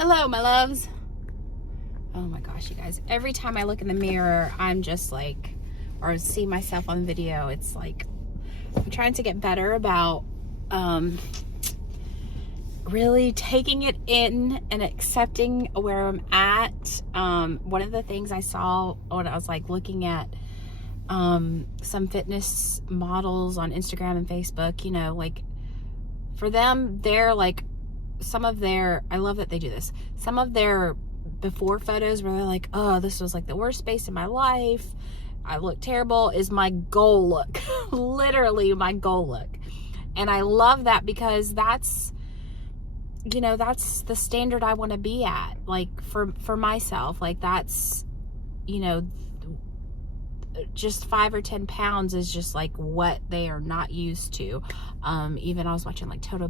Hello, my loves. Oh my gosh, you guys. Every time I look in the mirror, I'm just like, or see myself on video, it's like, I'm trying to get better about really taking it in and accepting where I'm at. One of the things I saw when I was like looking at some fitness models on Instagram and Facebook, you know, like for them, they're like, some of their, I love that they do this, some of their before photos where they're like, oh, this was like the worst space in my life, I look terrible, is my goal look. Literally my goal look. And I love that because that's, you know, that's the standard I want to be at, like for myself. Like that's, you know, just 5 or 10 pounds is just like what they are not used to. Even I was watching like Total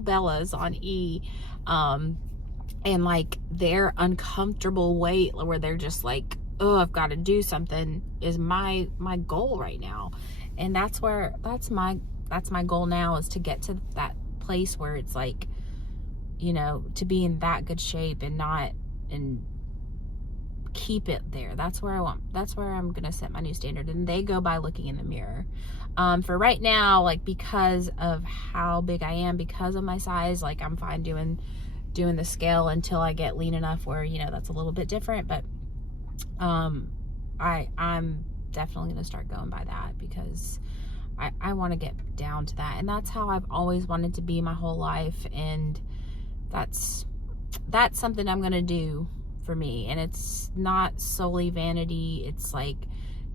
Bellas on E, and like their uncomfortable weight where they're just like, oh, I've got to do something, is my goal right now. And that's my goal now, is to get to that place where it's like, you know, to be in that good shape and not, and keep it there. That's where I'm gonna set my new standard, and they go by looking in the mirror. For right now, like because of how big I am, because of my size, like I'm fine doing the scale until I get lean enough where, you know, that's a little bit different. But I'm definitely gonna start going by that, because I want to get down to that, and that's how I've always wanted to be my whole life. And that's something I'm gonna do for me. And it's not solely vanity, it's like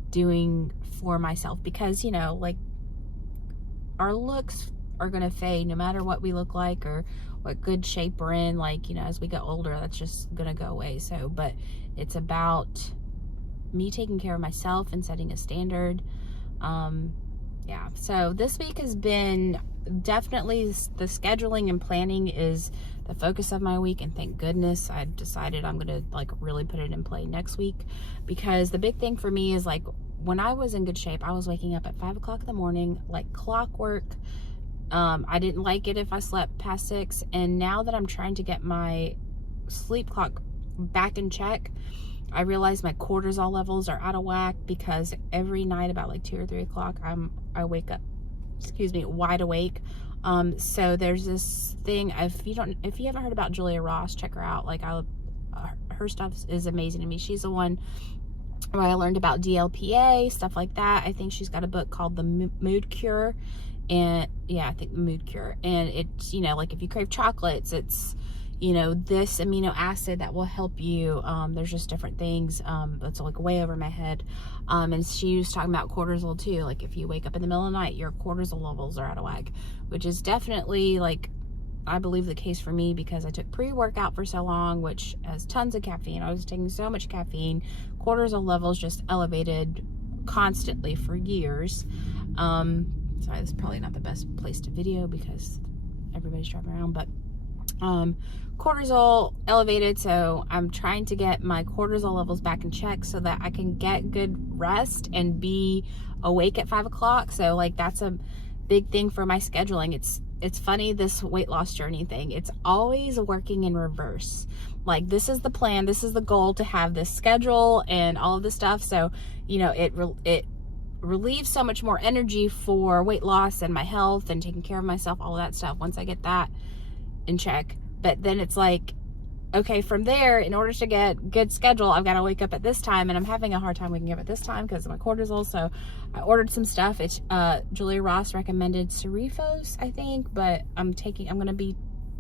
doing for myself, because, you know, like our looks are gonna fade no matter what we look like or what good shape we're in. Like, you know, as we get older, that's just gonna go away. So, but it's about me taking care of myself and setting a standard. Yeah, so this week has been definitely, the scheduling and planning is the focus of my week, and thank goodness I decided I'm gonna like really put it in play next week. Because the big thing for me is, like, when I was in good shape, I was waking up at 5 o'clock in the morning like clockwork. I didn't like it if I slept past 6, and now that I'm trying to get my sleep clock back in check, I realize my cortisol levels are out of whack, because every night about like 2 or 3 o'clock I wake up, wide awake. So there's this thing, if you haven't heard about Julia Ross, check her out. Like, her stuff is amazing to me. She's the one where I learned about DLPA, stuff like that. I think she's got a book called The Mood Cure, and yeah, I think The Mood Cure. And it's, you know, like if you crave chocolates, it's, you know, this amino acid that will help you. There's just different things that's like way over my head. And she was talking about cortisol too. Like if you wake up in the middle of the night, your cortisol levels are out of whack, which is definitely, like, I believe the case for me, because I took pre-workout for so long, which has tons of caffeine. I was taking so much caffeine, cortisol levels just elevated constantly for years. Sorry, this is probably not the best place to video because everybody's driving around, but cortisol elevated. So I'm trying to get my cortisol levels back in check so that I can get good rest and be awake at 5 o'clock. So like that's a big thing for my scheduling. It's funny, this weight loss journey thing, it's always working in reverse. Like, this is the plan, this is the goal, to have this schedule and all of this stuff. So, you know, it relieves so much more energy for weight loss and my health and taking care of myself, all of that stuff, once I get that in check. But then it's like, okay, from there, in order to get good schedule, I've got to wake up at this time, and I'm having a hard time waking up at this time because of my cortisol. So I ordered some stuff. It's Julia Ross recommended Cerifos, I think, but I'm going to be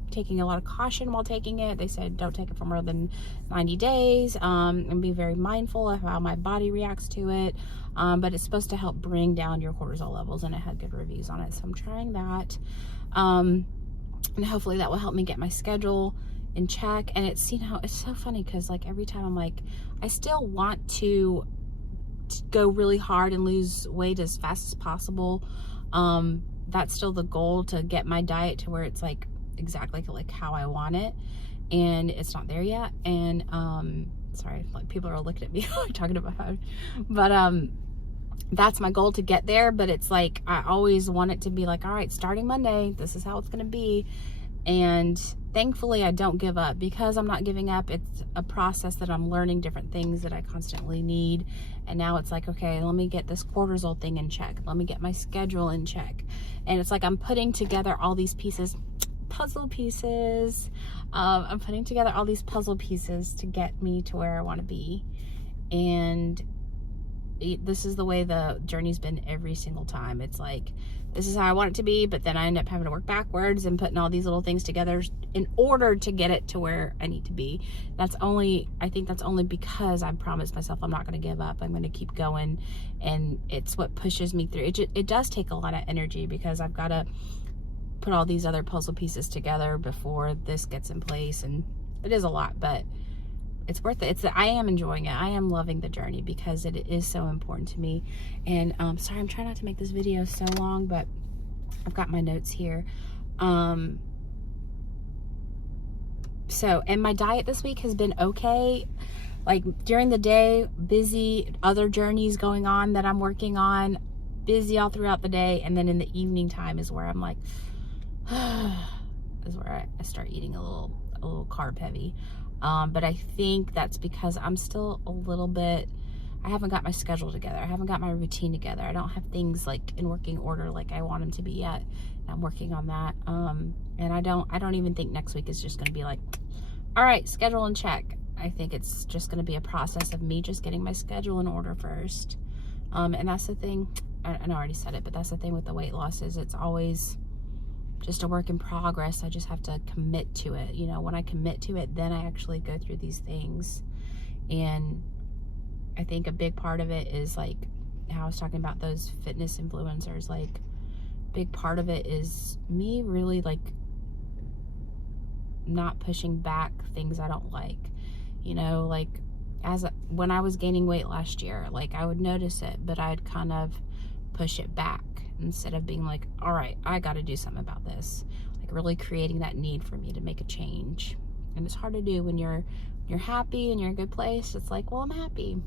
taking a lot of caution while taking it. They said don't take it for more than 90 days and be very mindful of how my body reacts to it. But it's supposed to help bring down your cortisol levels, and it had good reviews on it. So I'm trying that. And hopefully that will help me get my schedule in check. And it's, you know, it's so funny because like every time I'm like, I still want to go really hard and lose weight as fast as possible. That's still the goal, to get my diet to where it's like exactly like how I want it, and it's not there yet. And sorry, like people are looking at me talking about how, but that's my goal, to get there. But it's like I always want it to be like, all right, starting Monday, this is how it's going to be. And thankfully I don't give up. Because I'm not giving up, it's a process that I'm learning different things that I constantly need. And now it's like, okay, let me get this cortisol thing in check. Let me get my schedule in check. And it's like I'm putting together all these pieces, puzzle pieces. I'm putting together all these puzzle pieces to get me to where I want to be. And this is the way the journey's been every single time. It's like, this is how I want it to be, but then I end up having to work backwards and putting all these little things together in order to get it to where I need to be. I think that's only because I promised myself I'm not going to give up. I'm going to keep going, and it's what pushes me through. It does take a lot of energy, because I've got to put all these other puzzle pieces together before this gets in place, and it is a lot, but it's worth it. I am enjoying it. I am loving the journey, because it is so important to me. And sorry, I'm trying not to make this video so long, but I've got my notes here. And my diet this week has been okay. Like during the day, busy, other journeys going on that I'm working on, busy all throughout the day. And then in the evening time is where I'm like, is where I start eating a little carb heavy. But I think that's because I'm still a little bit, I haven't got my schedule together. I haven't got my routine together. I don't have things like in working order like I want them to be yet. I'm working on that. And I don't even think next week is just going to be like, all right, schedule in check. I think it's just going to be a process of me just getting my schedule in order first. And that's the thing, I know I already said it, but that's the thing with the weight loss, is it's always just a work in progress. I just have to commit to it. You know, when I commit to it, then I actually go through these things. And I think a big part of it is like how I was talking about those fitness influencers. Like, big part of it is me really like not pushing back things I don't like. You know, like when I was gaining weight last year, like I would notice it, but I'd kind of push it back, instead of being like, all right, I got to do something about this. Like really creating that need for me to make a change. And it's hard to do when you're happy and you're in a good place. It's like, well, I'm happy.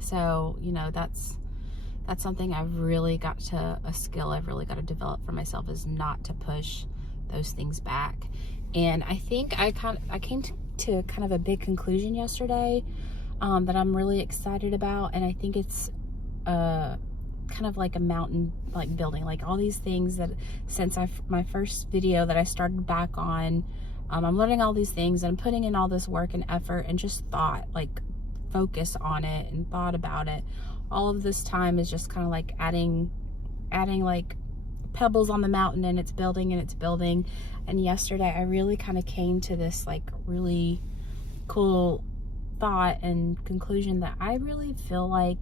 So, you know, that's something I've really got to, a skill I've really got to develop for myself, is not to push those things back. And I think I came to kind of a big conclusion yesterday that I'm really excited about. And I think it's kind of like a mountain like building, like all these things that since my first video that I started back on, I'm learning all these things, and I'm putting in all this work and effort and just focus on it and thought about it. All of this time is just kind of like adding like pebbles on the mountain, and it's building and it's building. And yesterday I really kind of came to this like really cool thought and conclusion that I really feel like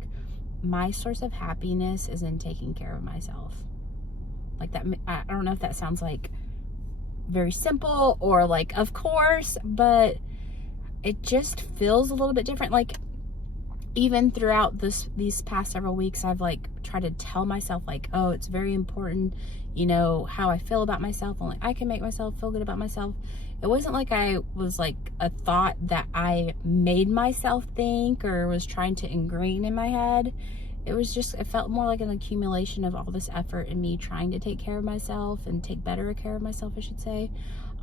my source of happiness is in taking care of myself. Like that, I don't know if that sounds like very simple or like, of course, but it just feels a little bit different. Like even throughout these past several weeks, I've like tried to tell myself like, oh, it's very important, you know, how I feel about myself. Only I can make myself feel good about myself. It wasn't like I was like a thought that I made myself think or was trying to ingrain in my head. It was just, it felt more like an accumulation of all this effort in me trying to take care of myself and take better care of myself, I should say.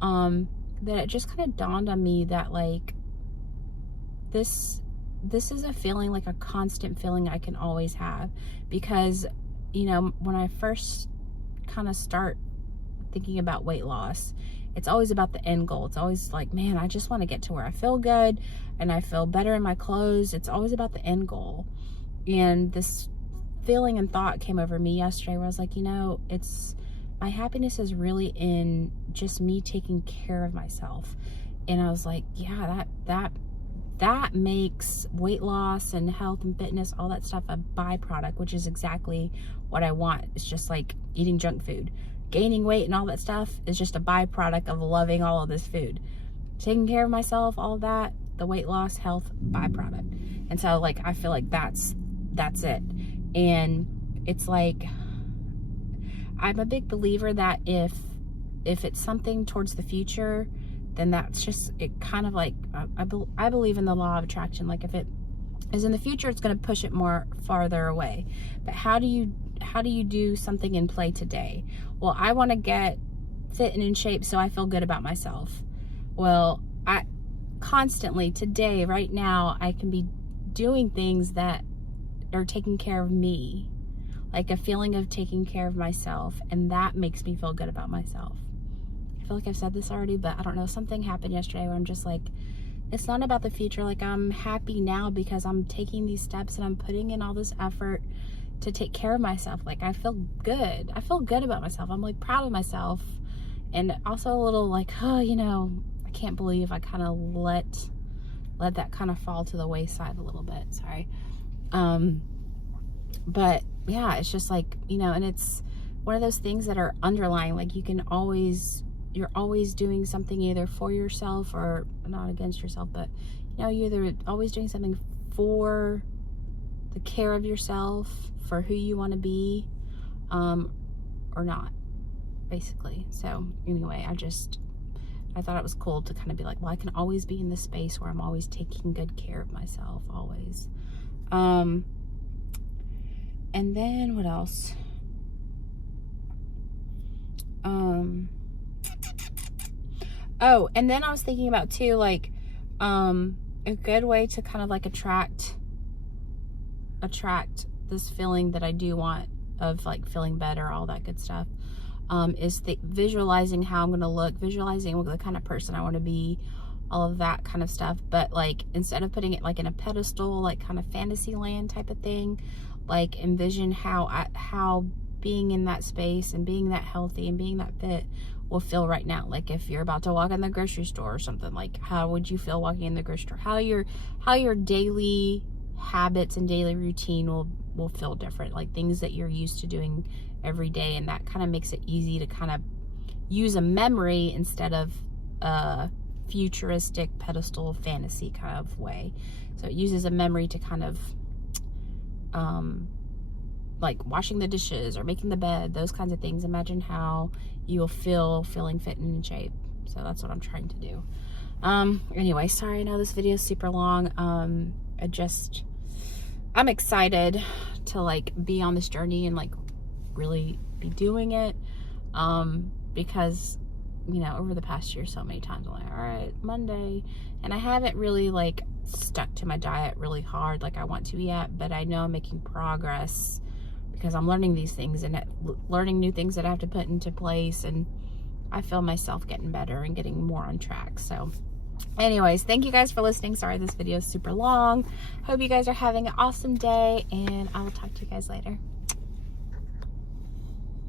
That it just kind of dawned on me that like this is a feeling, like a constant feeling I can always have. Because, you know, when I first kind of start thinking about weight loss, it's always about the end goal. It's always like, man, I just want to get to where I feel good and I feel better in my clothes. It's always about the end goal. And this feeling and thought came over me yesterday where I was like, you know, my happiness is really in just me taking care of myself. And I was like, yeah, that makes weight loss and health and fitness, all that stuff, a byproduct, which is exactly what I want. It's just like eating junk food. Gaining weight and all that stuff is just a byproduct of loving all of this food. Taking care of myself, all of that, the weight loss, health, byproduct. And so like, I feel like that's it. And it's like, I'm a big believer that if it's something towards the future, then that's just, it kind of like, I believe in the law of attraction. Like if it is in the future, it's going to push it more farther away. But how do you do something in play today? Well, I want to get fit and in shape so I feel good about myself. Well, I constantly today, right now, I can be doing things that are taking care of me, like a feeling of taking care of myself, and that makes me feel good about myself. I feel like I've said this already, but I don't know, something happened yesterday where I'm just like, it's not about the future. Like, I'm happy now because I'm taking these steps and I'm putting in all this effort to take care of myself. Like, I feel good. I feel good about myself. I'm like proud of myself, and also a little like, oh, you know, I can't believe I kind of let that kind of fall to the wayside a little bit. Sorry. But yeah, it's just like, you know, and it's one of those things that are underlying. Like, you're always doing something either for yourself or not against yourself, but you know, you're either always doing something for the care of yourself, for who you want to be, or not, basically. So anyway, I thought it was cool to kind of be like, well, I can always be in this space where I'm always taking good care of myself, always. And then what else? Oh, and then I was thinking about too, like, a good way to kind of like attract this feeling that I do want of like feeling better, all that good stuff, is visualizing how I'm going to look, visualizing the kind of person I want to be, all of that kind of stuff. But like, instead of putting it like in a pedestal, like kind of fantasy land type of thing, like envision how being in that space and being that healthy and being that fit will feel right now. Like, if you're about to walk in the grocery store or something, like, how would you feel walking in the grocery store? How your daily habits and daily routine will feel different, like things that you're used to doing every day. And that kind of makes it easy to kind of use a memory instead of a futuristic pedestal fantasy kind of way. So it uses a memory to kind of like washing the dishes or making the bed, those kinds of things. Imagine how you'll feel feeling fit and in shape. So that's what I'm trying to do. Anyway, sorry, I know this video is super long. I'm excited to like be on this journey and like really be doing it, because, you know, over the past year, so many times I'm like, all right, Monday, and I haven't really like stuck to my diet really hard like I want to yet, but I know I'm making progress because I'm learning these things and learning new things that I have to put into place, and I feel myself getting better and getting more on track. So anyways, thank you guys for listening. Sorry this video is super long. Hope you guys are having an awesome day, and I will talk to you guys later.